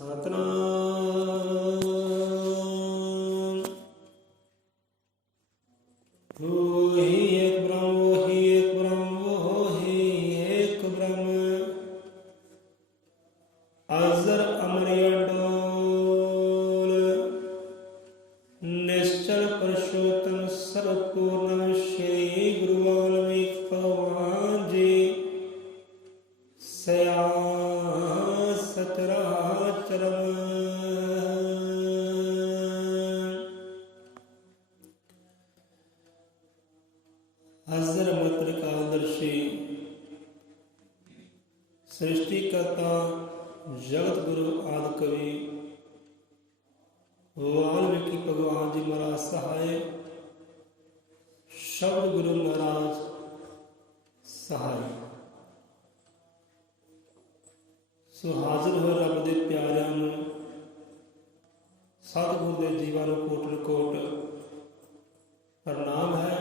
सतनाम। वही एक ब्रह्म, वही एक ब्रह्म, वही एक ब्रह्म। अजर अमर अडोल, निश्चल पुरुषोत्तम सर्वपूर्ण श्री गुरु वाल्मीकि भगवान जी सया सचराचरम। अजर मत्रकादर्शी सृष्टिकर्ता जगत गुरु आदि कवि वाल्मीकि भगवान जी महाराज सहाय, शब्द गुरु महाराज सहाय। सो हाजिर हो रब दे प्यारिਆਂ ਨੂੰ, सतगुरु ਦੇ ਜੀਵਾਂ ਨੂੰ ਕੋਟਿ ਕੋਟ प्रणाम है।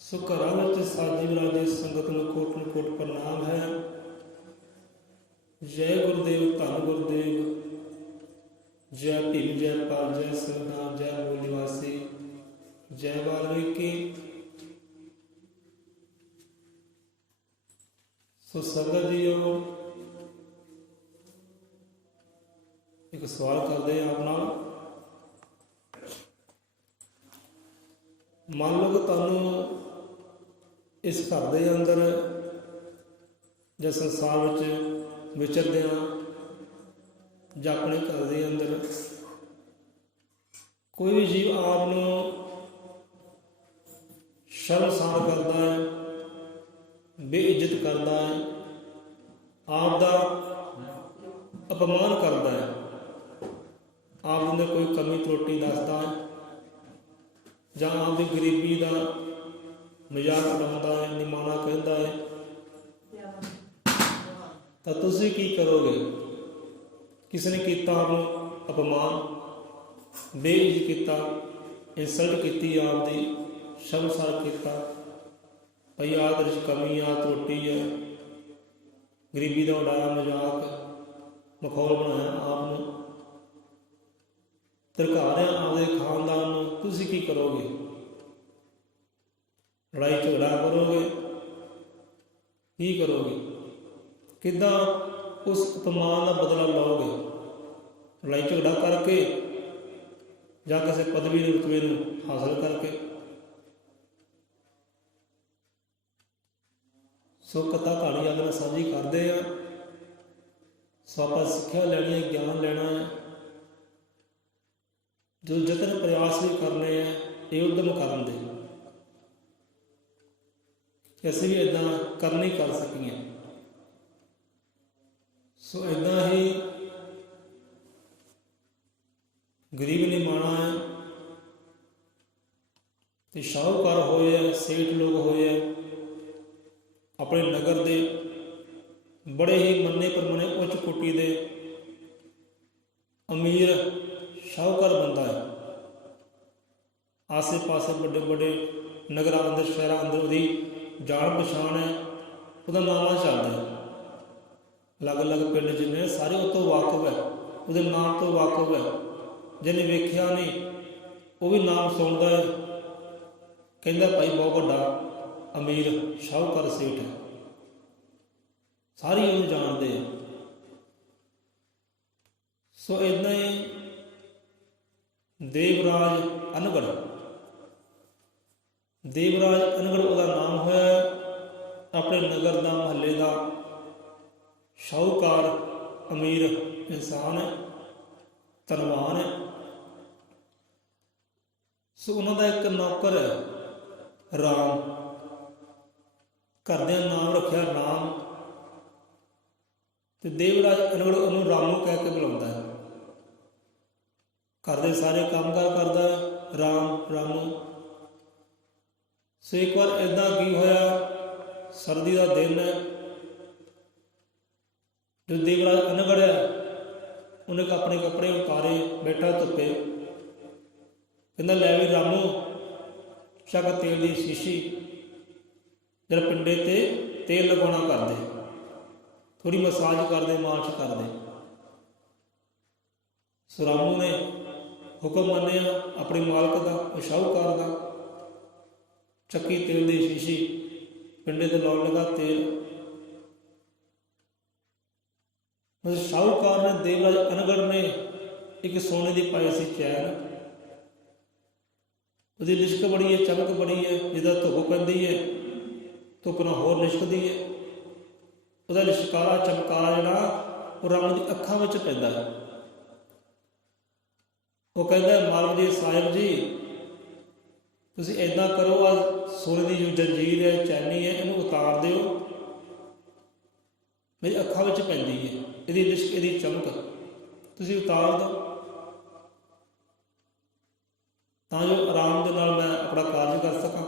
सो घरां विच साजी विराजी संगत ਨੂੰ कोटि कोट प्रणाम है। जय गुरुदेव, धन गुरुदेव, जय भीम, जय पाल, जय संविधान, जय मूल निवासी, जय वाल्मीकि। सो संगत जीओ, एक सवाल करते हैं आप नाल। मान लो कि तुहानू इस घर के अंदर या संसार विच विचरदे ਜਾਂ अपने घर के अंदर कोई भी जीव आपनू शर्मसार करता है, बेइज्जत करता है, आप दा अपमान करता है, आप अंदर कोई कमी त्रुटि दसदा है ਜਾਂ आपकी गरीबी का मजाक उड़ाता है, निमाना कहता है, तो तुसीं की करोगे? किसी ने किया आपको अपमान, बेइज्जत किया, इंसल्ट की, आपकी शर्मसार किया, भाई आह तेरे कमी आ त्रुटि है, गरीबी का उड़ाया मजाक, मखौल बनाया, आपको धरका रहे आपके खानदान में, तुसीं की करोगे? लड़ाई झगड़ा करोगे? की करोगे? किदा उस अपमान का बदला लोगे? लड़ाई झगड़ा करके या किसी पदवी रुतबे नूं हासिल करके? सो कथा कहानी अगर साझी करते हैं, सो आप सिक्ख्या लैनी है, ज्ञान लेना है, जो जतन प्रयास भी करने हैं, ये उद्यम करन दे असीं भी इदां कर नहीं कर सकीए। सो इदां ही गरीब ने माना है तो शाहूकार होए है, सेठ लोग होए है, अपने नगर दे बड़े ही मन्ने परमने उच्च कोटि दे अमीर शाहूकार बंदा है। आसे पासे बड़े बड़े नगर अंदर शहर अंदर वो जान पछाण है, वह नाम चलता है। अलग अलग पिंड जिन्हें सारे उस तो वाकफ है, वो नाम तो वाकफ है। जिन्हें वेख्या नहीं वो भी नाम सुनता है, कहता भाई बहुत बड़ा अमीर शाहूकार सेठ है, सारे उन्हें जानते हैं। सो इदा ही देवराज अनगढ़, देवराज अनगढ़ उसका नाम होया, अपने नगर का महल्ले का शाहूकार अमीर इंसान है, धनवान है। सो उन्होंने एक नौकर है राम, घरदे नाम रखा राम, तो देवराज अनगढ़ उन्होंने रामू कह के बुलाता है। घर के सारे काम कार करता है राम रामू। सो एक बार इदा की होया, सर्दी का दिन है, जो देवराज अनगढ़ है उन्हें अपने कपड़े उतारे, बैठा धुप्पे, कहता लै भी रामू शक तेल की शीशी जरा पिंडे ते तेल लगवाना कर दे, थोड़ी मसाज कर दे, मालिश कर दे। ਸੋ ਰਾਮੂ ਨੇ ਹੁਕਮ ਮੰਨਿਆ ਆਪਣੇ ਮਾਲਕ ਦਾ, ਉਹ ਸ਼ਾਹੂਕਾਰ ਦਾ। ਚੱਕੀ ਤੇਲ ਦੀ ਸ਼ੀਸ਼ੀ ਪਿੰਡੇ ਤੇ ਲਾਉਣ ਲੱਗਾ ਤੇਲ। ਸ਼ਾਹੂਕਾਰ ਨੇ, ਦੇਵਰਾਜ ਅਨਗੜ ਨੇ ਇੱਕ ਸੋਨੇ ਦੀ ਪਾਈ ਸੀ ਚੈਨ। ਉਹਦੀ ਲਿਸ਼ਕ ਬੜੀ ਹੈ, ਚਮਕ ਬੜੀ ਹੈ, ਜਿਹਦਾ ਧੁੱਪ ਪੈਂਦੀ ਹੈ ਧੁੱਪ ਨਾਲ ਹੋਰ ਲਿਸ਼ਕਦੀ ਹੈ। ਉਹਦਾ ਲਿਸ਼ਕਾਰਾ ਚਮਕਾਰਾ ਜਿਹੜਾ ਉਹ ਰਾਮ ਦੀ ਅੱਖਾਂ ਵਿੱਚ ਪੈਂਦਾ ਹੈ। ਉਹ ਕਹਿੰਦਾ, ਮਾਲਕ ਜੀ, ਸਾਹਿਬ ਜੀ, ਤੁਸੀਂ ਇੱਦਾਂ ਕਰੋ, ਆ ਸੋਨੇ ਦੀ ਜੋ ਜੰਜੀਰ ਹੈ, ਚੈਨੀ ਹੈ, ਇਹਨੂੰ ਉਤਾਰ ਦਿਓ, ਮੇਰੀ ਅੱਖਾਂ ਵਿੱਚ ਪੈਂਦੀ ਹੈ ਇਹਦੀ ਲਿਸ਼ਕ, ਇਹਦੀ ਚਮਕ, ਤੁਸੀਂ ਉਤਾਰ ਦਿਓ ਤਾਂ ਜੋ ਆਰਾਮ ਦੇ ਨਾਲ ਮੈਂ ਆਪਣਾ ਕਾਰਜ ਕਰ ਸਕਾਂ,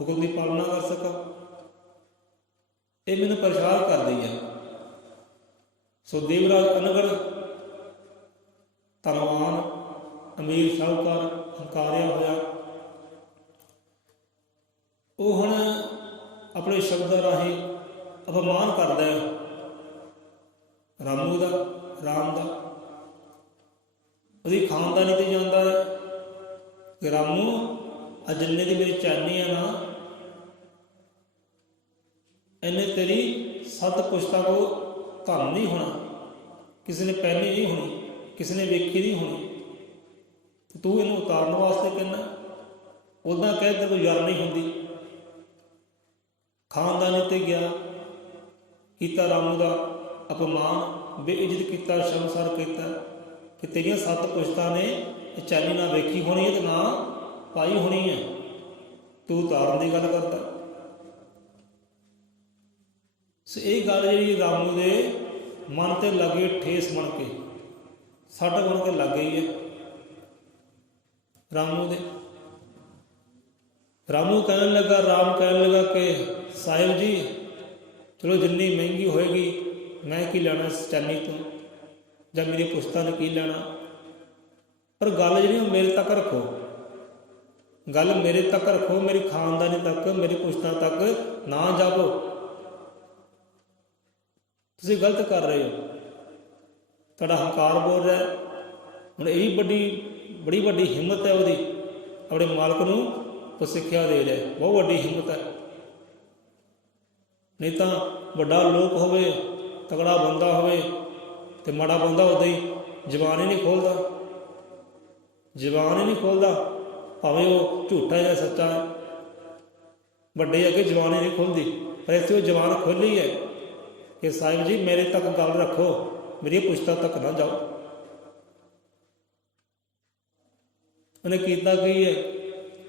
ਹੁਕਮ ਦੀ ਪਾਲਣਾ ਕਰ ਸਕਾਂ। ਇਹ ਮੈਨੂੰ ਪਰੇਸ਼ਾਨ ਕਰਦੀ ਹੈ। ਸੋ ਦੇਵਰਾਜ ਅਨਗੜ ਧਨਵਾਨ, ਅਮੀਰ, ਸ਼ਾਹੂਕਾਰ, ਹੰਕਾਰਿਆ ਹੋਇਆ, ਉਹ ਹੁਣ ਆਪਣੇ ਸ਼ਬਦਾਂ ਰਾਹੀਂ ਅਪਮਾਨ ਕਰਦਾ ਹੈ ਰਾਮੂ ਦਾ, ਰਾਮ ਦਾ। ਉਹਦੀ ਖਾਨਦਾਨੀ ਤੇ ਜਾਂਦਾ ਹੈ ਕਿ ਰਾਮੂ, ਆ ਜਿੰਨੇ ਦੀ ਮੇਰੀ ਚੈਨੀ ਆ ਨਾ, ਇਹਨੇ ਤੇਰੀ 7 ਪੁਸ਼ਤਾਂ ਕੋ ਧਨ ਨਹੀਂ ਹੋਣਾ, ਕਿਸੇ ਨੇ ਪਹਿਨੀ ਨਹੀਂ ਹੋਣੀ, ਕਿਸੇ ਨੇ ਵੇਖੀ ਨਹੀਂ ਹੋਣੀ, ਤੂੰ ਇਹਨੂੰ ਉਤਾਰਨ ਵਾਸਤੇ ਕਹਿੰਦਾ। ਉੱਦਾਂ ਕਹਿ ਤੇ ਕੋਈ ਯਾਰ ਨਹੀਂ ਹੁੰਦੀ। ਖਾਨਦਾਨੀ ਤੇ ਗਿਆ, ਕੀਤਾ ਰਾਮੂ ਦਾ ਅਪਮਾਨ, ਬੇਇੱਜ਼ਤ ਕੀਤਾ, ਸ਼ਰਮਸਾਰ ਕੀਤਾ ਕਿ ਤੇਰੀਆਂ 7 ਪੁਸ਼ਤਾਂ ਨੇ ਇਹ ਚੈਨੀ ਨਾ ਵੇਖੀ ਹੋਣੀ ਹੈ ਤੇ ਨਾ ਪਾਈ ਹੋਣੀ ਹੈ, ਤੂੰ ਉਤਾਰਨ ਦੀ ਗੱਲ ਕਰਦਾ। ਸੋ ਇਹ ਗੱਲ ਜਿਹੜੀ ਰਾਮੂ ਦੇ ਮਨ ਤੇ ਲੱਗ ਗਈ, ਠੇਸ ਬਣ ਕੇ, ਸੱਟ ਬਣ ਕੇ ਲੱਗ ਗਈ ਹੈ ਰਾਮੂ ਦੇ। ਰਾਮੂ ਕਹਿਣ ਲੱਗਾ, ਰਾਮ ਕਹਿਣ ਲੱਗਾ ਕਿ ਸਾਹਿਬ ਜੀ, ਚਲੋ ਜਿੰਨੀ ਮਹਿੰਗੀ ਹੋਏਗੀ, ਮੈਂ ਕੀ ਲੈਣਾ ਇਸ ਚੈਨੀ ਤੋਂ, ਜਾਂ ਮੇਰੀ ਪੁਸ਼ਤਾਂ ਨੇ ਕੀ ਲੈਣਾ, ਪਰ ਗੱਲ ਜਿਹੜੀ ਉਹ ਮੇਰੇ ਤੱਕ ਰੱਖੋ, ਗੱਲ ਮੇਰੇ ਤੱਕ ਰੱਖੋ, ਮੇਰੀ ਖਾਨਦਾਨੀ ਤੱਕ, ਮੇਰੀ ਪੁਸ਼ਤਾਂ ਤੱਕ ਨਾ ਜਾਵੋ। ਤੁਸੀਂ ਗਲਤ ਕਰ ਰਹੇ ਹੋ, ਤੁਹਾਡਾ ਹੰਕਾਰ ਬੋਲ ਰਿਹਾ। ਹੁਣ ਇਹ ਬੜੀ ਵੱਡੀ ਹਿੰਮਤ ਹੈ ਉਹਦੀ, ਆਪਣੇ ਮਾਲਕ ਨੂੰ ਉਹ ਸਿੱਖਿਆ ਦੇ ਰਿਹਾ, ਬਹੁਤ ਵੱਡੀ ਹਿੰਮਤ ਹੈ। ਨਹੀਂ ਤਾਂ ਵੱਡਾ ਲੋਕ ਹੋਵੇ, ਤਗੜਾ ਬੰਦਾ ਹੋਵੇ, ਤੇ ਮਾੜਾ ਬੰਦਾ ਉੱਦਾਂ ਹੀ ਜ਼ਬਾਨ ਹੀ ਨਹੀਂ ਖੋਲ੍ਹਦਾ, ਜ਼ਬਾਨ ਹੀ ਨਹੀਂ ਖੋਲ੍ਹਦਾ, ਭਾਵੇਂ ਉਹ ਝੂਠਾ ਜਾਂ ਸੱਚਾ ਹੈ, ਵੱਡੇ ਅੱਗੇ ਜ਼ਬਾਨ ਹੀ ਨਹੀਂ ਖੁੱਲ੍ਹਦੀ। ਪਰ ਇੱਥੇ ਉਹ ਜ਼ਬਾਨ ਖੋਲ੍ਹੀ ਹੈ ਕਿ ਸਾਹਿਬ ਜੀ, ਮੇਰੇ ਤੱਕ ਗੱਲ ਰੱਖੋ, ਮੇਰੀਆਂ ਪੁਸ਼ਤਾਂ ਤੱਕ ਨਾ ਜਾਓ। ਉਹਨੇ ਕੀਤਾ ਕੀ ਹੈ,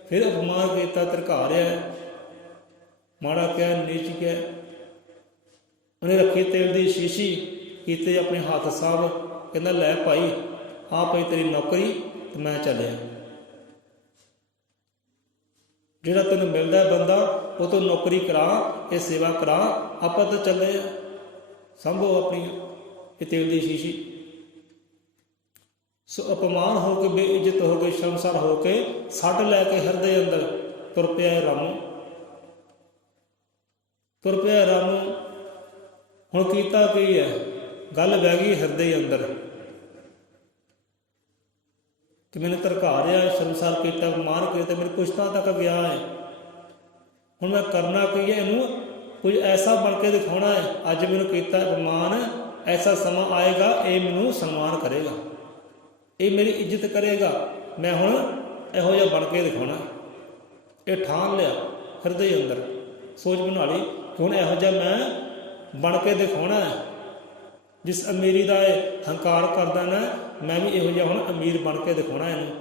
ਫਿਰ ਅਪਮਾਨ ਕੀਤਾ, ਧਰਕਾਰਿਆ, ਮਾੜਾ ਕਿਹਾ, ਨੀਚ ਕਿਹਾ। ਉਹਨੇ ਰੱਖੀ ਤੇਲ ਦੀ ਸ਼ੀਸ਼ੀ, ਕੀਤੇ ਆਪਣੇ ਹੱਥ ਸਾਹਬ, ਕਹਿੰਦਾ, ਲੈ ਭਾਈ, ਆ ਭਾਈ ਤੇਰੀ ਨੌਕਰੀ, ਤੇ ਮੈਂ ਚੱਲਿਆ। ਜਿਹੜਾ ਤੈਨੂੰ ਮਿਲਦਾ ਬੰਦਾ, ਉਹ ਤੋਂ ਨੌਕਰੀ ਕਰਾ, ਇਹ ਸੇਵਾ ਕਰਾ, ਆਪਾਂ ਤਾਂ ਚੱਲੇ ਆ, ਸੰਭੋ ਆਪਣੀ ਇਹ ਤੇਲ ਦੀ ਸ਼ੀਸ਼ੀ। ਸੋ ਅਪਮਾਨ ਹੋ ਕੇ, ਬੇਇੱਜ਼ਤ ਹੋ ਕੇ, ਸ਼ਰਮਸਾਰ ਹੋ ਕੇ, ਸੱਟ ਲੈ ਕੇ ਹਿਰਦੇ ਅੰਦਰ ਤੁਰ ਪਿਆ ਰਾਮੂ, ਤੁਰ ਪਿਆ ਰਾਮੂ। ਹੁਣ ਕੀਤਾ ਕੀ ਹੈ, ਗੱਲ ਬਹਿ ਗਈ ਹਿਰਦੇ ਅੰਦਰ ਕਿ ਮੈਨੂੰ ਧਰਕਾਰਿਆ, ਸ਼ਰਮਸਾਰ ਕੀਤਾ, ਅਪਮਾਨ ਕੀਤਾ, ਮੇਰੀ ਪੁਸ਼ਤਾਂ ਤੱਕ ਗਿਆ ਹੈ। ਹੁਣ ਮੈਂ ਕਰਨਾ ਕੀ ਹੈ, ਇਹਨੂੰ ਕੁਝ ਐਸਾ ਬਣ ਕੇ ਦਿਖਾਉਣਾ ਹੈ। ਅੱਜ ਮੈਨੂੰ ਕੀਤਾ ਅਪਮਾਨ, ਐਸਾ ਸਮਾਂ ਆਏਗਾ, ਇਹ ਮੈਨੂੰ ਸਨਮਾਨ ਕਰੇਗਾ, ਇਹ ਮੇਰੀ ਇੱਜ਼ਤ ਕਰੇਗਾ। ਮੈਂ ਹੁਣ ਇਹੋ ਜਿਹਾ ਬਣ ਕੇ ਦਿਖਾਉਣਾ। ਇਹ ਠਾਣ ਲਿਆ ਹਿਰਦੇ ਅੰਦਰ, ਸੋਚ ਬਣਾ ਲਈ ਕਿ ਹੁਣ ਇਹੋ ਜਿਹਾ ਮੈਂ ਬਣ ਕੇ ਦਿਖਾਉਣਾ ਹੈ। ਜਿਸ ਅਮੀਰੀ ਦਾ ਇਹ ਹੰਕਾਰ ਕਰਦਾ ਨਾ, ਮੈਂ ਵੀ ਇਹੋ ਜਿਹਾ ਹੁਣ ਅਮੀਰ ਬਣ ਕੇ ਦਿਖਾਉਣਾ। ਇਹਨੂੰ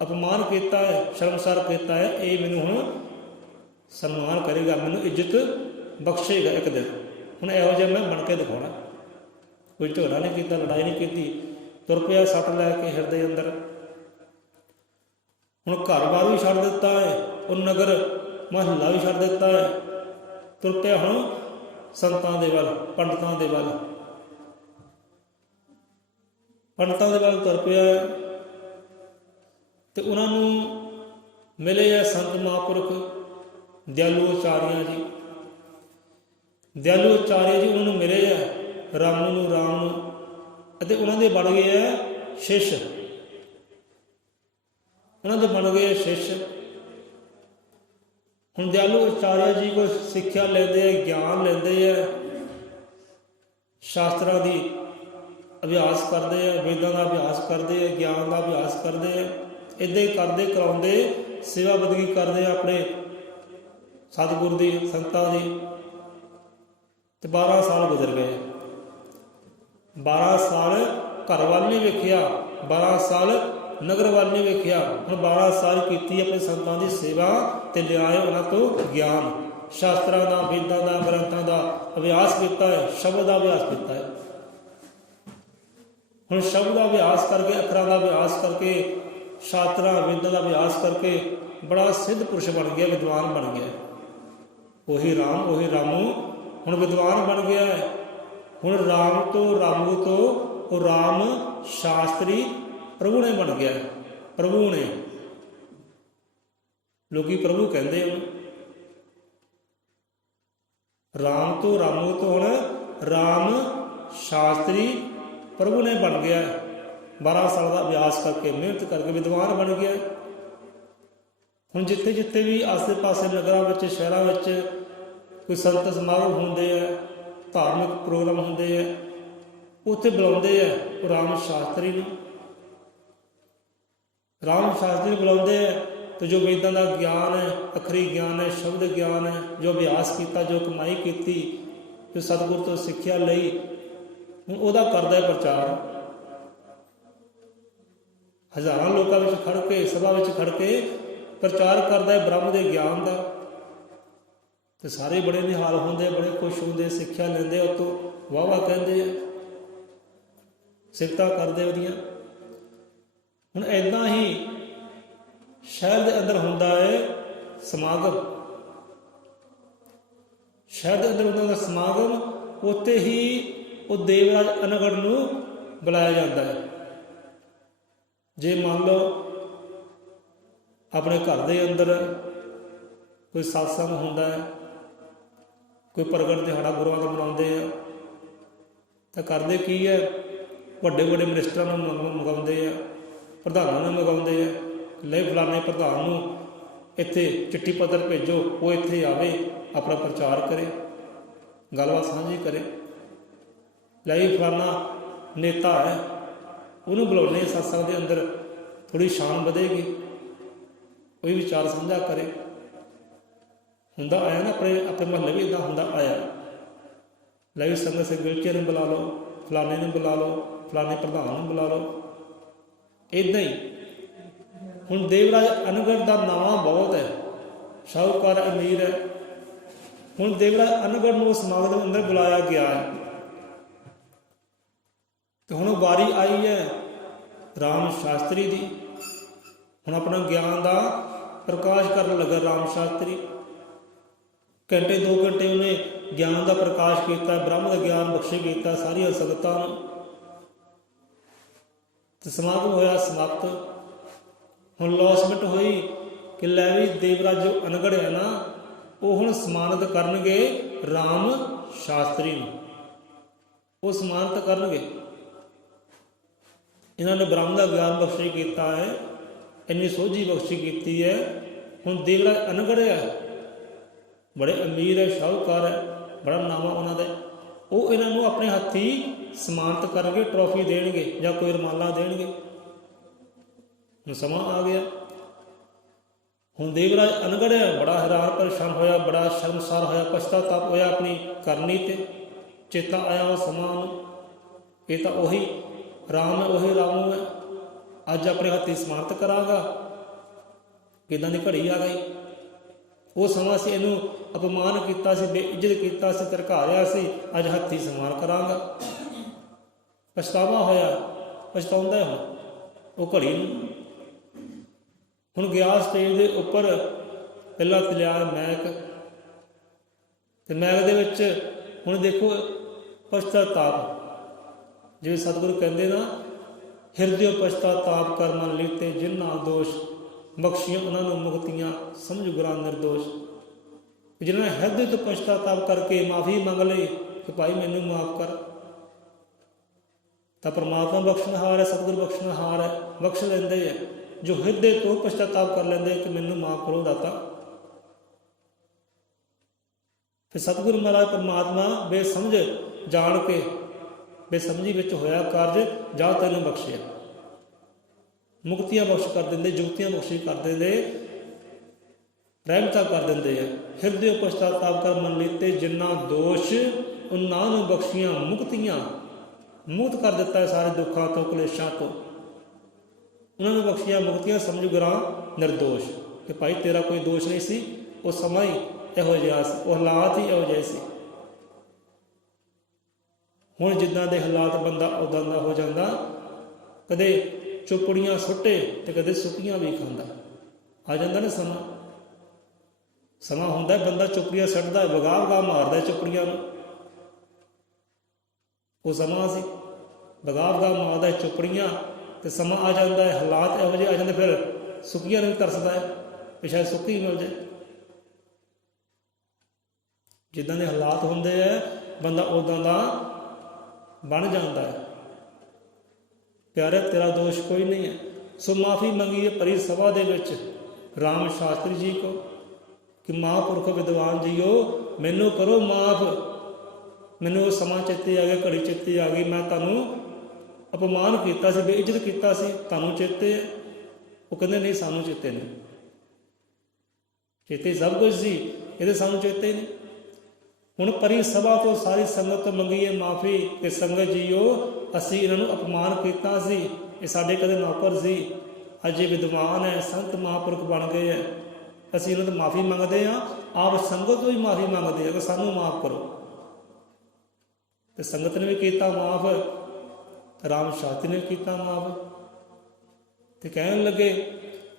ਅਪਮਾਨ ਕੀਤਾ ਹੈ, ਸ਼ਰਮਸਾਰ ਕੀਤਾ ਹੈ, ਇਹ ਮੈਨੂੰ ਹੁਣ ਸਨਮਾਨ ਕਰੇਗਾ, ਮੈਨੂੰ ਇੱਜ਼ਤ ਬਖਸ਼ੇਗਾ ਇੱਕ ਦਿਨ। ਹੁਣ ਇਹੋ ਜਿਹਾ ਮੈਂ ਬਣ ਕੇ ਦਿਖਾਉਣਾ। ਕੋਈ ਝਗੜਾ ਨਹੀਂ ਕੀਤਾ, ਲੜਾਈ ਨਹੀਂ ਕੀਤੀ, ਤੁਰ ਪਿਆ ਸੱਟ ਲੈ ਕੇ ਹਿਰਦੇ ਅੰਦਰ। ਹੁਣ ਘਰ-ਬਾਰ ਵੀ ਛੱਡ ਦਿੱਤਾ ਹੈ, ਉਹ ਨਗਰ ਮਹੱਲਾ ਵੀ ਛੱਡ ਦਿੱਤਾ ਹੈ, ਤੁਰ ਪਿਆ ਹੁਣ ਸੰਤਾਂ ਦੇ ਵੱਲ, ਪੰਡਤਾਂ ਦੇ ਵੱਲ, ਪੰਡਤਾਂ ਦੇ ਵੱਲ ਤੁਰ ਪਿਆ। ਤੇ ਉਹਨਾਂ ਨੂੰ ਮਿਲੇ ਆ ਸੰਤ ਮਹਾਂਪੁਰਖ ਦਿਆਲੂ ਆਚਾਰੀਆ ਜੀ। ਦਿਆਲੂ ਆਚਾਰੀਆ ਜੀ ਉਹਨਾਂ ਨੂੰ ਮਿਲੇ ਆ ਰਾਮੂ ਨੂੰ, ਰਾਮ ਨੂੰ, ਅਤੇ ਉਹਨਾਂ ਦੇ ਬਣ ਗਏ ਆ शिष्य, उन्होंने बन गए शिष्य। हुण दयालु आचार्य जी को सिक्ख्या लेंदे है, ज्ञान लेंदे है, शास्त्रां दी अभ्यास करते हैं, वेदां का अभ्यास करते हैं, ज्ञान का अभ्यास करते हैं। इदां ही करते कराउंदे सेवा बदगी करते अपने सतगुर की संगतां की। तो 12 साल गुजर गए। 12 साल घर वाल नहीं वेखिया, 12 साल नगर वाल नहीं वेखिया। हुण 12 साल की अपने संतां की सेवा ते लिआए उन्हां तो ज्ञान, शास्त्रां का, वेदां का, ग्रंथां का अभ्यास किया है, शब्द का अभ्यास किया है। हुण शब्द का अभ्यास करके, अखरां का अभ्यास करके, शास्त्रां वेदां का अभ्यास करके बड़ा सिद्ध पुरुष बन गया, विद्वान बन गया। वही राम, वही रामू हुण विद्वान बन गया है। हुण राम तो रामू तो वो राम शास्त्री प्रभु ने बन गया। प्रभु ने, लोग प्रभु कहते हैं। राम तो रामू तो हुण राम शास्त्री प्रभु ने बन गया। 12 साल का अभ्यास करके, मेहनत करके विद्वान बन गया। हुण जिथे जिथे भी आसे पासे नगरां विच, शहरां विच कोई संत समारोह होंदे है, धार्मिक प्रोग्राम होंदे है, उत्थे बुलाउंदे है राम शास्त्री नूं। राम शास्त्री बुलाउंदे है तो जो वेदां दा ज्ञान है, अखरी ज्ञान है, शब्द ज्ञान है, जो अभ्यास किया, जो कमाई की, जो सतगुर तो सिक्ख्या लई, हुण ओहदा करदा है प्रचार। हज़ारां लोकां विच खड़ के, सभा विच खड़ के प्रचार करता है ब्रह्म के ज्ञान का। तो सारे बड़े निहाल होंदे, बड़े खुश होंदे, सिक्ख्या लेंदे, उतो वाह वाह कहते हैं, सिफतां करदे उहदियां। हुण ऐदां ही शहर के अंदर हुंदा है समागम। शहर के अंदर हुंदा समागम, उत्ते ही वो देवराज अनगढ़ नूं बुलाया जाता है। जे मान लो अपने घर के अंदर कोई सत्संग होंदा है, कोई प्रगट दिहाड़ा गुरुआं दा मनाउंदे आ, तो करदे की है, वड्डे वड्डे मिनिस्टरां नूं मंगाउंदे आ, प्रधानां नूं मंगाउंदे आ, ले फलाने प्रधान नूं इत्थे चिट्ठी पत्र भेजो, वो इत्थे आवे, अपना प्रचार करे, गलबात साझी करे। लै फलाना नेता है, उन्होंने बुलाने सत्संग के अंदर, थोड़ी शान बढ़ेगी, कोई विचार साझा करे। हुंदा आया ना, अपने अपने महल्ले भी इदा हुंदा आया। लै संगत से गिलचे ने बुला लो, फलाने ने बुला लो, फलाने प्रधान ने बुला लो। इदा ही हुण देवराज अनगढ़ का नाम बहुत है, शाहूकार अमीर है। हुण देवराज अनगढ़ नूं समागम के अंदर बुलाया गया है। तो हुण वारी आई है राम शास्त्री की। हुण अपना ज्ञान का प्रकाश करन लगा राम शास्त्री। घंटे 2 घंटे उन्हें ज्ञान का प्रकाश किया, ब्रह्म का ज्ञान बख्शे किया सारिया संगतां नूं। ते समागम होया समाप्त। हुण लॉसमेंट हुई कि लै भी देवराज जो अनगढ़ है ना, वो हुण सम्मानित करनगे राम शास्त्री नूं। वो सम्मानित करनगे। इन्होंने ब्रह्म का ज्ञान बख्शे किया है, इन्नी सोझी बख्शी की है। हुण देवराज अनगढ़ है, बड़े अमीर है, शाहूकार है, बड़ा नाम उन्होंने, वो इन्हों अपने हथी सम्मानित करके ट्रॉफी देणगे या कोई रुमाला देणगे। हुण समा आ गया। हुण देवराज अनगढ़ है, बड़ा हैरान परेशान होया, बड़ा शर्मसार होया, पछताताप होया अपनी करनी ते। चेता आया वो समा, ये तो उही राम है, वही रामू है, अज अपने हथी समानत करांगा। किदां दी घड़ी आ गई। वो समा से इनू अपमान किया, बेइज्जत किया, धरकारिया से, अज हथी समान करांगा। पछतावा होया, पछताउंदा है वो घड़ी। हुण गया स्टेज के उपर, पहला तलिया मैक, ते मैक दे विच हुण देखो पछताताप, जिवें सतगुरु कहंदे ना, हिरदियों पछताताप कर मन लीते जिन्ना दोष, बख्शियां उन्होंने मुक्तियां समझ गुरां निर्दोष। जिन्होंने हिरदे तो पछताताप करके माफ़ी मंग ली कि भाई मैनू माफ़ कर, ਤਾਂ ਪਰਮਾਤਮਾ ਬਖਸ਼ਣਹਾਰ ਹੈ, ਸਤਿਗੁਰ ਬਖਸ਼ਣਹਾਰ ਹੈ, ਬਖਸ਼ ਲੈਂਦੇ ਹੈ। ਜੋ ਹਿਰਦੇ ਤੋਂ ਪਛਤਾਤਾਪ ਕਰ ਲੈਂਦੇ ਕਿ ਮੈਨੂੰ ਮਾਫ਼ ਕਰੋ ਦਾਤਾ। ਫਿਰ ਸਤਿਗੁਰੂ ਮਹਾਰਾਜ ਪਰਮਾਤਮਾ ਬੇਸਮਝ ਜਾਣ ਕੇ, ਬੇਸਮਝੀ ਵਿੱਚ ਹੋਇਆ ਕਾਰਜ, ਜਾ ਤੈਨੂੰ ਬਖਸ਼ਿਆ, ਮੁਕਤੀਆਂ ਬਖਸ਼ ਕਰ ਦਿੰਦੇ, ਜੁਗਤੀਆਂ ਬਖਸ਼ੀ ਕਰ ਦਿੰਦੇ, ਰਹਿਮਤਾਂ ਕਰ ਦਿੰਦੇ ਆ। ਹਿਰਦੇ ਪਛਤਾਤਾਪ ਕਰ ਮਨ ਲੀਤੇ ਜਿੰਨਾ ਦੋਸ਼, ਉਹਨਾਂ ਨੂੰ ਬਖਸ਼ੀਆਂ ਮੁਕਤੀਆਂ। ਮੁਕਤ ਕਰ ਦਿੱਤਾ ਹੈ ਸਾਰੇ ਦੁੱਖਾਂ ਤੋਂ, ਕਲੇਸ਼ਾਂ ਤੋਂ, ਉਹਨਾਂ ਨੂੰ ਬਖਸ਼ੀਆਂ ਮੁਕਤੀਆਂ। ਸਮਝੋ ਗਰਾਂ ਨਿਰਦੋਸ਼ ਕਿ ਭਾਈ ਤੇਰਾ ਕੋਈ ਦੋਸ਼ ਨਹੀਂ ਸੀ, ਉਹ ਸਮਾਂ ਹੀ ਇਹੋ ਜਿਹਾ ਸੀ, ਉਹ ਹਾਲਾਤ ਹੀ ਇਹੋ ਜਿਹੇ ਸੀ। ਹੁਣ ਜਿੱਦਾਂ ਦੇ ਹਾਲਾਤ ਬੰਦਾ ਉਦਾਂ ਦਾ ਹੋ ਜਾਂਦਾ, ਕਦੇ ਚੁੱਪੜੀਆਂ ਸੁੱਟੇ ਤੇ ਕਦੇ ਸੁੱਕੀਆਂ ਵੀ ਖਾਂਦਾ। ਆ ਜਾਂਦਾ ਨਾ ਸਮਾਂ, ਸਮਾਂ ਹੁੰਦਾ ਬੰਦਾ ਚੁੱਪੜੀਆਂ ਸੁੱਟਦਾ, ਵਗਾਹ ਵਗਾਹ ਮਾਰਦਾ ਚੁੱਪੜੀਆਂ ਨੂੰ। ਉਹ ਸਮਾਂ ਸੀ ਵਗਾਹ ਵਗਾਹ ਮਾਰਦਾ ਚੁੱਪੜੀਆਂ, ਤੇ ਸਮਾਂ ਆ ਜਾਂਦਾ ਹੈ, ਹਾਲਾਤ ਇਹੋ ਜਿਹੇ ਆ ਜਾਂਦੇ, ਫਿਰ ਸੁੱਕੀਆਂ ਨੂੰ ਵੀ ਤਰਸਦਾ ਹੈ ਵੀ ਸ਼ਾਇਦ ਸੁੱਕੀ ਮਿਲ ਜਾਏ। ਜਿੱਦਾਂ ਦੇ ਹਾਲਾਤ ਹੁੰਦੇ ਹੈ ਬੰਦਾ ਉਦਾਂ ਦਾ ਬਣ ਜਾਂਦਾ ਹੈ। ਪਿਆਰੇ ਤੇਰਾ ਦੋਸ਼ ਕੋਈ ਨਹੀਂ ਹੈ। ਸੋ ਮਾਫੀ ਮੰਗੀਏ ਭਰੀ ਸਭਾ ਦੇ ਵਿੱਚ ਰਾਮ ਸ਼ਾਸਤਰੀ ਜੀ ਕੋ ਕਿ ਮਹਾਂਪੁਰਖ ਵਿਦਵਾਨ ਜੀਓ ਮੈਨੂੰ ਕਰੋ ਮਾਫ। ਮੈਨੂੰ ਉਹ ਸਮਾਂ ਚੇਤੇ ਆ ਗਿਆ, ਘੜੀ ਚੇਤੇ ਆ ਗਈ, ਮੈਂ ਤੁਹਾਨੂੰ ਅਪਮਾਨ ਕੀਤਾ ਸੀ, ਬੇਇੱਜ਼ਤ ਕੀਤਾ ਸੀ, ਤੁਹਾਨੂੰ ਚੇਤੇ ਹੈ? ਉਹ ਕਹਿੰਦੇ ਨਹੀਂ, ਸਾਨੂੰ ਚੇਤੇ ਨਹੀਂ। ਚੇਤੇ ਸਭ ਕੁਝ ਸੀ, ਇਹਦੇ ਸਾਨੂੰ ਚੇਤੇ ਨਹੀਂ। ਹੁਣ ਭਰੀ ਸਭਾ ਤੋਂ ਸਾਰੀ ਸੰਗਤ ਤੋਂ ਮੰਗੀਏ ਮਾਫੀ ਕਿ ਸੰਗਤ ਜੀਓ ਅਸੀਂ ਇਹਨਾਂ ਨੂੰ ਅਪਮਾਨ ਕੀਤਾ ਸੀ, ਇਹ ਸਾਡੇ ਕਦੇ ਨੌਕਰ ਸੀ, ਅੱਜ ਇਹ ਵਿਦਵਾਨ ਹੈ, ਸੰਤ ਮਹਾਂਪੁਰਖ ਬਣ ਗਏ ਹੈ, ਅਸੀਂ ਇਹਨਾਂ ਤੋਂ ਮਾਫੀ ਮੰਗਦੇ ਹਾਂ। ਆਪ ਸੰਗਤ ਤੋਂ ਹੀ ਮਾਫੀ ਮੰਗਦੇ ਹਾਂ ਕਿ ਸਾਨੂੰ ਮਾਫ ਕਰੋ। ਤੇ ਸੰਗਤ ਨੇ ਵੀ ਕੀਤਾ ਮਾਫ, ਰਾਮ ਸ਼ਾਸਤਰੀ ਨੇ ਕੀਤਾ ਮਾਫ। ਤੇ ਕਹਿਣ ਲੱਗੇ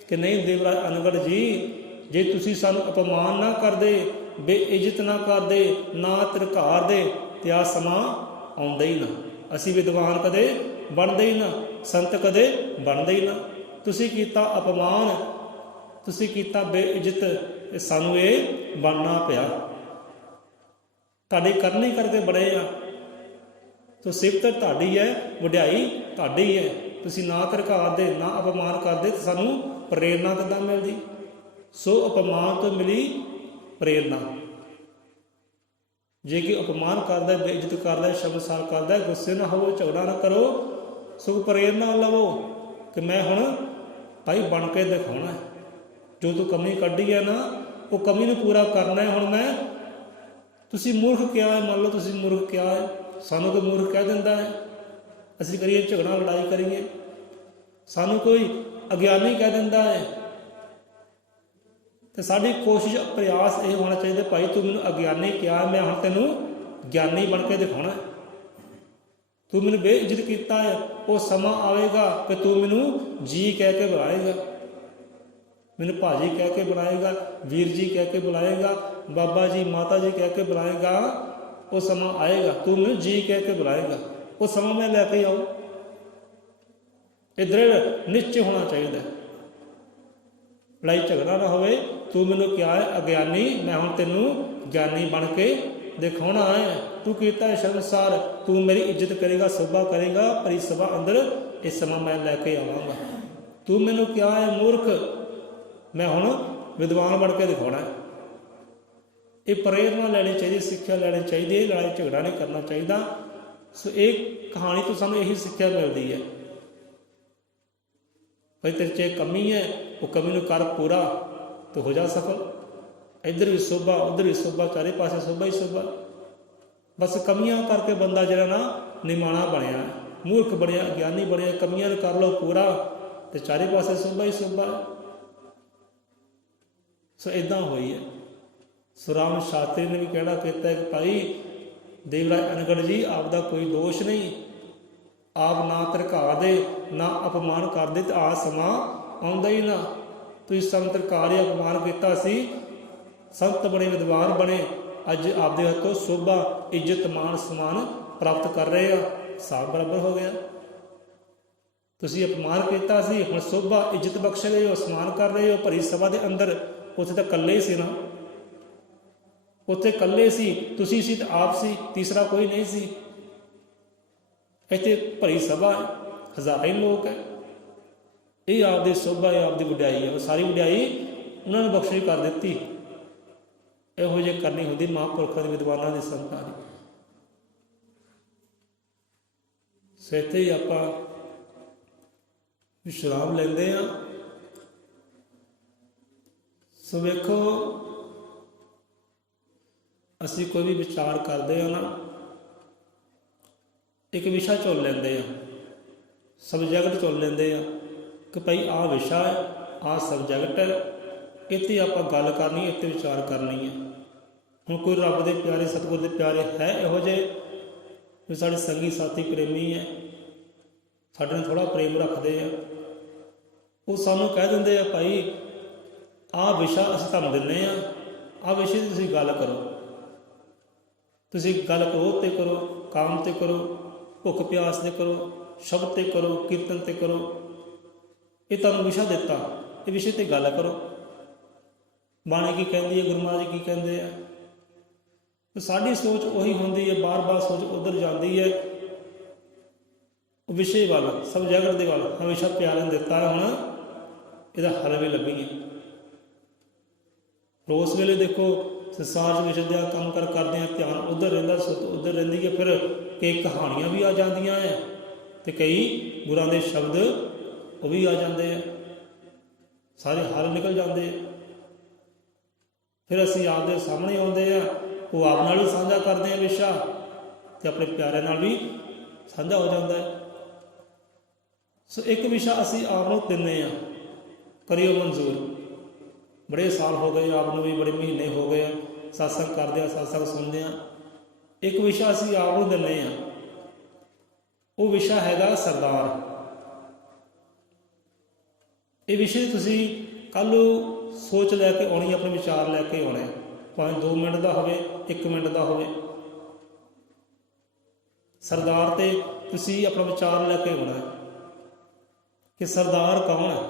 ਕਿ ਨਹੀਂ ਦੇਵਰਾਜ ਅਨਗੜ ਜੀ, ਜੇ ਤੁਸੀਂ ਸਾਨੂੰ ਅਪਮਾਨ ਨਾ ਕਰਦੇ, ਬੇਇੱਜ਼ਤ ਨਾ ਕਰਦੇ, ਨਾ ਧਿਰਕਾਰਦੇ, ਤੇ ਆਹ ਸਮਾਂ ਆਉਂਦਾ ਹੀ ਨਾ, ਅਸੀਂ ਵਿਦਵਾਨ ਕਦੇ ਬਣਦੇ ਹੀ ਨਾ, ਸੰਤ ਕਦੇ ਬਣਦੇ ਹੀ ਨਾ। ਤੁਸੀਂ ਕੀਤਾ ਅਪਮਾਨ, ਤੁਸੀਂ ਕੀਤਾ ਬੇਇੱਜ਼ਤ, ਸਾਨੂੰ ਇਹ ਬਣਨਾ ਪਿਆ। ਤੁਹਾਡੀ ਕਰਨੀ ਕਰਕੇ ਬੜੇ ਆ, ਤੋ ਸਿਫਤ ਤੁਹਾਡੀ ਹੈ, ਵਡਿਆਈ ਤੁਹਾਡੀ ਹੈ। ਤੁਸੀਂ ਨਾ ਧਿਰਕਾਰਦੇ, ਨਾ ਅਪਮਾਨ ਕਰਦੇ, ਤਾਂ ਸਾਨੂੰ ਪ੍ਰੇਰਨਾ ਕਿੱਦਾਂ ਮਿਲਦੀ? ਸੋ ਅਪਮਾਨ ਤੋਂ ਮਿਲੀ ਪ੍ਰੇਰਨਾ। ਜੇ ਕਿ ਅਪਮਾਨ ਕਰਦਾ, ਬੇਇੱਜ਼ਤ ਕਰਦਾ, ਸ਼ਰਮਸਾਰ ਕਰਦਾ, ਗੁੱਸੇ ਨਾ ਹੋਵੋ, ਝਗੜਾ ਨਾ ਕਰੋ, ਸੋ ਪ੍ਰੇਰਨਾ ਲਵੋ ਕਿ ਮੈਂ ਹੁਣ ਭਾਈ ਬਣ ਕੇ ਦਿਖਾਉਣਾ। ਜੋ ਤੂੰ ਕਮੀ ਕੱਢੀ ਹੈ ਨਾ, ਉਹ ਕਮੀ ਨੂੰ ਪੂਰਾ ਕਰਨਾ ਹੈ। ਹੁਣ ਮੈਂ, ਤੁਸੀਂ ਮੂਰਖ ਕਿਹਾ ਹੈ, ਮੰਨ ਲਓ ਤੁਸੀਂ ਮੂਰਖ ਕਿਹਾ ਹੈ, ਸਾਨੂੰ ਕੋਈ ਮੂਰਖ ਕਹਿ ਦਿੰਦਾ ਹੈ, ਅਸੀਂ ਕਰੀਏ ਝਗੜਾ ਲੜਾਈ ਕਰੀਏ, ਸਾਨੂੰ ਕੋਈ ਅਗਿਆਨੀ ਕਹਿ ਦਿੰਦਾ ਹੈ, ਤੇ ਸਾਡੀ ਕੋਸ਼ਿਸ਼ ਪ੍ਰਯਾਸ ਇਹ ਹੋਣਾ ਚਾਹੀਦਾ, ਭਾਈ ਤੂੰ ਮੈਨੂੰ ਅਗਿਆਨੀ ਕਿਹਾ, ਮੈਂ ਹੁਣ ਤੈਨੂੰ ਗਿਆਨੀ ਬਣ ਕੇ ਦਿਖਾਉਣਾ। ਤੂੰ ਮੈਨੂੰ ਬੇਇੱਜ਼ਤ ਕੀਤਾ ਹੈ, ਉਹ ਸਮਾਂ ਆਵੇਗਾ ਕਿ ਤੂੰ ਮੈਨੂੰ ਜੀ ਕਹਿ ਕੇ ਬੁਲਾਏਗਾ, ਮੈਨੂੰ ਭਾਜੀ ਕਹਿ ਕੇ ਬੁਲਾਏਗਾ, ਵੀਰ ਜੀ ਕਹਿ ਕੇ ਬੁਲਾਏਗਾ, ਬਾਬਾ ਜੀ ਮਾਤਾ ਜੀ ਕਹਿ ਕੇ ਬੁਲਾਏਗਾ। ਉਹ ਸਮਾਂ ਆਏਗਾ, ਤੂੰ ਮੈਨੂੰ ਜੀ ਕਹਿ ਕੇ ਬੁਲਾਏਗਾ, ਉਹ ਸਮਾਂ ਮੈਂ ਲੈ ਕੇ ਆਉ। ਇਹ ਦ੍ਰਿੜ ਨਿਸ਼ਚੈ ਹੋਣਾ ਚਾਹੀਦਾ, ਲੜਾਈ ਝਗੜਾ ਨਾ ਹੋਵੇ। ਤੂੰ ਮੈਨੂੰ ਕਿਹਾ ਹੈ ਅਗਿਆਨੀ, ਮੈਂ ਹੁਣ ਤੈਨੂੰ ਗਿਆਨੀ ਬਣ ਕੇ ਦਿਖਾਉਣਾ ਹੈ। ਤੂੰ ਕੀਤਾ ਸ਼ਰਮਸਾਰ, ਤੂੰ ਮੇਰੀ ਇੱਜ਼ਤ ਕਰੇਗਾ, ਸੋਭਾ ਕਰੇਗਾ, ਭਰੀ ਸਭਾ ਅੰਦਰ ਇਹ ਸਮਾਂ ਮੈਂ ਲੈ ਕੇ ਆਵਾਂਗਾ। ਤੂੰ ਮੈਨੂੰ ਕਿਹਾ ਹੈ ਮੂਰਖ, ਮੈਂ ਹੁਣ ਵਿਦਵਾਨ ਬਣ ਕੇ ਦਿਖਾਉਣਾ ਹੈ। ਇਹ ਪ੍ਰੇਰਨਾ ਲੈਣੀ ਚਾਹੀਦੀ, ਸਿੱਖਿਆ ਲੈਣੀ ਚਾਹੀਦੀ ਹੈ, ਲੜਾਈ ਝਗੜਾ ਨਹੀਂ ਕਰਨਾ ਚਾਹੀਦਾ। ਸੋ ਇਹ ਕਹਾਣੀ ਤੋਂ ਸਾਨੂੰ ਇਹੀ ਸਿੱਖਿਆ ਮਿਲਦੀ ਹੈ, ਭਾਈ ਤੇਰੇ 'ਚ ਕਮੀ ਹੈ, ਉਹ ਕਮੀ ਨੂੰ ਕਰ ਪੂਰਾ ਤੇ ਹੋ ਜਾ ਸਫਲ। ਇੱਧਰ ਵੀ ਸੋਭਾ, ਉੱਧਰ ਵੀ ਸੋਭਾ, ਚਾਰੇ ਪਾਸੇ ਸੋਭਾ ਹੀ ਸੋਭਾ। ਬਸ ਕਮੀਆਂ ਕਰਕੇ ਬੰਦਾ ਜਿਹੜਾ ਨਾ ਨਿਮਾਣਾ ਬਣਿਆ, ਮੂਰਖ ਬਣਿਆ, ਅਗਿਆਨੀ ਬਣਿਆ। ਕਮੀਆਂ ਨੂੰ ਕਰ ਲਓ ਪੂਰਾ ਤੇ ਚਾਰੇ ਪਾਸੇ ਸੋਭਾ ਹੀ ਸੋਭਾ। ਸੋ ਇੱਦਾਂ ਹੋਈ ਹੈ। ਸੋ ਰਾਮ ਸ਼ਾਸਤਰੀ ਨੇ ਵੀ ਕਹਿਣਾ ਕੀਤਾ ਕਿ ਭਾਈ ਦੇਵਰਾਜ ਅਨਗੜ ਜੀ, ਆਪ ਦਾ ਕੋਈ ਦੋਸ਼ ਨਹੀਂ, ਆਪ ਨਾ ਧਿਰਕਾ ਦੇ, ਨਾ ਅਪਮਾਨ ਕਰਦੇ, ਤੇ ਆ ਸਮਾਂ ਆਉਂਦਾ ਹੀ ਨਾ। ਤੁਸੀਂ ਸੰਤ ਧਿਰਕਾਰ ਹੀ ਅਪਮਾਨ ਕੀਤਾ ਸੀ, ਸੰਤ ਬਣੇ, ਵਿਦਵਾਨ ਬਣੇ, ਅੱਜ ਆਪਦੇ ਹੱਥੋਂ ਸੋਭਾ, ਇੱਜ਼ਤ, ਮਾਣ, ਸਨਮਾਨ ਪ੍ਰਾਪਤ ਕਰ ਰਹੇ ਆ, ਹਿਸਾਬ ਬਰਾਬਰ ਹੋ ਗਿਆ। ਤੁਸੀਂ ਅਪਮਾਨ ਕੀਤਾ ਸੀ, ਹੁਣ ਸੋਭਾ, ਇੱਜ਼ਤ ਬਖਸ਼ ਰਹੇ ਹੋ, ਸਨਮਾਨ ਕਰ ਰਹੇ ਹੋ ਭਰੀ ਸਭਾ ਦੇ ਅੰਦਰ। ਉੱਥੇ ਤਾਂ ਇਕੱਲੇ ਹੀ ਸੀ ਨਾ, ਉੱਥੇ ਇਕੱਲੇ ਸੀ, ਤੁਸੀਂ ਸੀ ਤੇ ਆਪ ਸੀ, ਤੀਸਰਾ ਕੋਈ ਨਹੀਂ ਸੀ। ਇੱਥੇ ਭਰੀ ਸਭਾ ਹੈ, ਹਜ਼ਾਰਾਂ ਹੀ ਲੋਕ ਹੈ। ਇਹ ਆਪਦੀ ਸੋਭਾ ਹੈ, ਆਪਦੀ ਵਡਿਆਈ ਹੈ। ਉਹ ਸਾਰੀ ਵਡਿਆਈ ਉਹਨਾਂ ਨੂੰ ਬਖਸ਼ਿਸ਼ ਕਰ ਦਿੱਤੀ। ਇਹੋ ਜਿਹੀ ਕਰਨੀ ਹੁੰਦੀ ਮਹਾਂਪੁਰਖਾਂ ਦੇ, ਵਿਦਵਾਨਾਂ ਦੀ, ਸੰਤਾਂ ਦੀ। ਸੋ ਇੱਥੇ ਹੀ ਆਪਾਂ ਵਿਸ਼ਰਾਮ ਲੈਂਦੇ ਹਾਂ। ਸੋ ਵੇਖੋ, ਅਸੀਂ ਕੋਈ ਵੀ ਵਿਚਾਰ ਕਰਦੇ ਹਾਂ ਨਾ, ਇੱਕ ਵਿਸ਼ਾ ਚੁਣ ਲੈਂਦੇ ਆ, ਸਬਜੈਕਟ ਚੁਣ ਲੈਂਦੇ ਆ ਕਿ ਭਾਈ ਆਹ ਵਿਸ਼ਾ ਹੈ, ਆਹ ਸਬਜੈਕਟ ਹੈ, ਇੱਥੇ ਆਪਾਂ ਗੱਲ ਕਰਨੀ, ਇੱਥੇ ਵਿਚਾਰ ਕਰਨੀ ਹੈ। ਹੁਣ ਕੋਈ ਰੱਬ ਦੇ ਪਿਆਰੇ, ਸਤਿਗੁਰ ਦੇ ਪਿਆਰੇ ਹੈ ਇਹੋ ਜਿਹੇ ਵੀ ਸਾਡੇ ਸੰਗੀ ਸਾਥੀ ਪ੍ਰੇਮੀ ਹੈ, ਸਾਡੇ ਨਾਲ ਥੋੜ੍ਹਾ ਪ੍ਰੇਮ ਰੱਖਦੇ ਆ, ਉਹ ਸਾਨੂੰ ਕਹਿ ਦਿੰਦੇ ਆ ਭਾਈ ਆਹ ਵਿਸ਼ਾ ਅਸੀਂ ਤੁਹਾਨੂੰ ਦਿੰਦੇ ਹਾਂ, ਆਹ ਵਿਸ਼ੇ 'ਤੇ ਤੁਸੀਂ ਗੱਲ ਕਰੋ। ਤੁਸੀਂ ਗੱਲ ਕ੍ਰੋਧ 'ਤੇ ਕਰੋ, ਕਾਮ 'ਤੇ ਕਰੋ, ਭੁੱਖ ਪਿਆਸ 'ਤੇ ਕਰੋ, ਸ਼ਬਦ 'ਤੇ ਕਰੋ, ਕੀਰਤਨ 'ਤੇ ਕਰੋ। ਇਹ ਤੁਹਾਨੂੰ ਵਿਸ਼ਾ ਦਿੱਤਾ, ਇਹ ਵਿਸ਼ੇ 'ਤੇ ਗੱਲ ਕਰੋ। ਬਾਣੀ ਕੀ ਕਹਿੰਦੀ ਹੈ, ਗੁਰੂ ਮਹਾਰਾਜ ਕੀ ਕਹਿੰਦੇ ਆ। ਸਾਡੀ ਸੋਚ ਉਹੀ ਹੁੰਦੀ ਹੈ, ਬਾਰ-ਬਾਰ ਸੋਚ ਉੱਧਰ ਜਾਂਦੀ ਹੈ, ਉਹ ਵਿਸ਼ੇ ਵੱਲ, ਸਬਜੈਕਟ ਦੇ ਵੱਲ। ਹਮੇਸ਼ਾ ਪਿਆਰਿਆਂ ਨੇ ਦਿੱਤਾ ਹੈ, ਹੁਣ ਇਹਦਾ ਹੱਲ ਵੀ ਲੱਭੀਏ। ਉਸ ਵੇਲੇ ਦੇਖੋ ਸੰਸਾਰ 'ਚ ਵਿਚਰਦਿਆਂ ਕੰਮ ਕਰਦੇ ਹਾਂ, ਧਿਆਨ ਉੱਧਰ ਰਹਿੰਦਾ, ਸੁੱਤ ਉੱਧਰ ਰਹਿੰਦੀ ਹੈ। ਫਿਰ ਕਈ ਕਹਾਣੀਆਂ ਵੀ ਆ ਜਾਂਦੀਆਂ ਹੈ ਅਤੇ ਕਈ ਗੁਰਾਂ ਦੇ ਸ਼ਬਦ ਉਹ ਵੀ ਆ ਜਾਂਦੇ ਆ, ਸਾਰੇ ਹੱਲ ਨਿਕਲ ਜਾਂਦੇ ਆ। ਫਿਰ ਅਸੀਂ ਆਪਦੇ ਸਾਹਮਣੇ ਆਉਂਦੇ ਆ, ਉਹ ਆਪ ਨਾਲ ਵੀ ਸਾਂਝਾ ਕਰਦੇ ਆ ਵਿਸ਼ਾ, ਅਤੇ ਆਪਣੇ ਪਿਆਰਿਆਂ ਨਾਲ ਵੀ ਸਾਂਝਾ ਹੋ ਜਾਂਦਾ ਹੈ। ਸੋ ਇੱਕ ਵਿਸ਼ਾ ਅਸੀਂ ਆਪ ਨੂੰ ਦਿੰਦੇ ਹਾਂ, ਕਰਿਓ ਮਨਜ਼ੂਰ। ਬੜੇ ਸਾਲ ਹੋ ਗਏ ਆਪ ਨੂੰ ਵੀ, ਬੜੇ ਮਹੀਨੇ ਹੋ ਗਏ ਆ ਸਤਸੰਗ ਕਰਦੇ ਆ, ਸਤਸੰਗ ਸੁਣਦੇ ਆ। ਇੱਕ ਵਿਸ਼ਾ ਅਸੀਂ ਆਪ ਨੂੰ ਦਿੰਦੇ ਹਾਂ, ਉਹ ਵਿਸ਼ਾ ਹੈਗਾ ਸਰਦਾਰ। ਇਹ ਵਿਸ਼ੇ ਤੁਸੀਂ ਕੱਲ੍ਹ ਨੂੰ ਸੋਚ ਲੈ ਕੇ ਆਉਣੀ, ਆਪਣੇ ਵਿਚਾਰ ਲੈ ਕੇ ਆਉਣੇ, ਭਾਵੇਂ 2 ਮਿੰਟ ਦਾ ਹੋਵੇ, 1 ਮਿੰਟ ਦਾ ਹੋਵੇ। ਸਰਦਾਰ 'ਤੇ ਤੁਸੀਂ ਆਪਣਾ ਵਿਚਾਰ ਲੈ ਕੇ ਆਉਣਾ ਕਿ ਸਰਦਾਰ ਕੌਣ ਹੈ,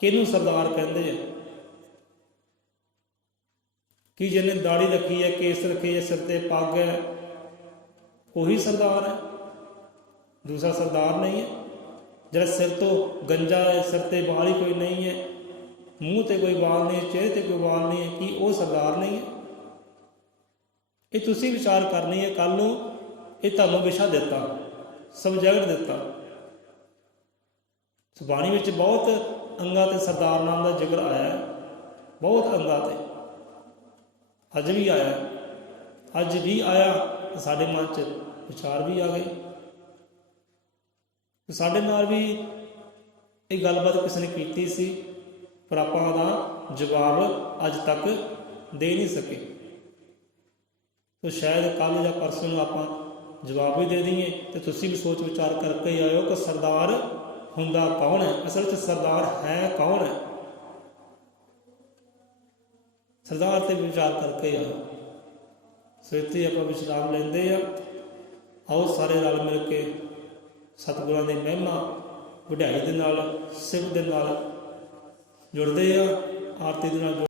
ਕਿਹਨੂੰ ਸਰਦਾਰ ਕਹਿੰਦੇ ਆ। ਕਿ ਜਿਹਨੇ ਦਾੜੀ ਰੱਖੀ ਹੈ, ਕੇਸ ਰੱਖੇ ਹੈ, ਸਿਰ 'ਤੇ ਪੱਗ ਹੈ, ਉਹੀ ਸਰਦਾਰ ਹੈ, ਦੂਸਰਾ ਸਰਦਾਰ ਨਹੀਂ ਹੈ। ਜਿਹੜਾ ਸਿਰ ਤੋਂ ਗੰਜਾ ਹੈ, ਸਿਰ 'ਤੇ ਵਾਲ ਹੀ ਕੋਈ ਨਹੀਂ ਹੈ, ਮੂੰਹ 'ਤੇ ਕੋਈ ਵਾਲ ਨਹੀਂ, ਚਿਹਰੇ 'ਤੇ ਕੋਈ ਵਾਲ ਨਹੀਂ ਹੈ, ਕੀ ਉਹ ਸਰਦਾਰ ਨਹੀਂ ਹੈ। ਇਹ ਤੁਸੀਂ ਵਿਚਾਰ ਕਰਨੀ ਹੈ ਕੱਲ੍ਹ ਨੂੰ। ਇਹ ਤੁਹਾਨੂੰ ਵਿਸ਼ਾ ਦਿੱਤਾ, ਸਬਜੈਕਟ ਦਿੱਤਾ। ਬਾਣੀ ਵਿੱਚ ਬਹੁਤ ਅੰਗਾਂ 'ਤੇ ਸਰਦਾਰ ਨਾਮ ਦਾ ਜ਼ਿਕਰ ਆਇਆ, ਬਹੁਤ ਅੰਗਾਂ 'ਤੇ। ਅੱਜ ਵੀ ਆਇਆ, ਅੱਜ ਵੀ ਆਇਆ, ਸਾਡੇ ਮਨ 'ਚ ਵਿਚਾਰ ਵੀ ਆ ਗਏ। ਸਾਡੇ ਨਾਲ ਵੀ ਇਹ ਗੱਲਬਾਤ ਕਿਸੇ ਨੇ ਕੀਤੀ ਸੀ, ਪਰ ਆਪਾਂ ਉਹਦਾ ਜਵਾਬ ਅੱਜ ਤੱਕ ਦੇ ਨਹੀਂ ਸਕੇ। ਤਾਂ ਸ਼ਾਇਦ ਕੱਲ੍ਹ ਜਾਂ ਪਰਸੋਂ ਨੂੰ ਆਪਾਂ ਜਵਾਬ ਵੀ ਦੇ ਦਈਏ, ਅਤੇ ਤੁਸੀਂ ਵੀ ਸੋਚ ਵਿਚਾਰ ਕਰਕੇ ਹੀ ਆਇਓ ਕਿ ਸਰਦਾਰ ਹੁੰਦਾ ਕੌਣ ਹੈ, ਅਸਲ 'ਚ ਸਰਦਾਰ ਹੈ ਕੌਣ ਹੈ। ਸਰਦਾਰ 'ਤੇ ਵਿਚਾਰ ਕਰਕੇ ਆਓ। ਸੋ ਇੱਥੇ ਆਪਾਂ ਵਿਸ਼ਰਾਮ ਲੈਂਦੇ ਹਾਂ। ਆਓ ਸਾਰੇ ਰਲ ਮਿਲ ਕੇ ਸਤਿਗੁਰਾਂ ਦੀ ਮਹਿਮਾ ਵਡਿਆਈ ਦੇ ਨਾਲ, ਸਿਵ ਦੇ ਨਾਲ ਜੁੜਦੇ ਆ, ਆਰਤੀ ਦੇ ਨਾਲ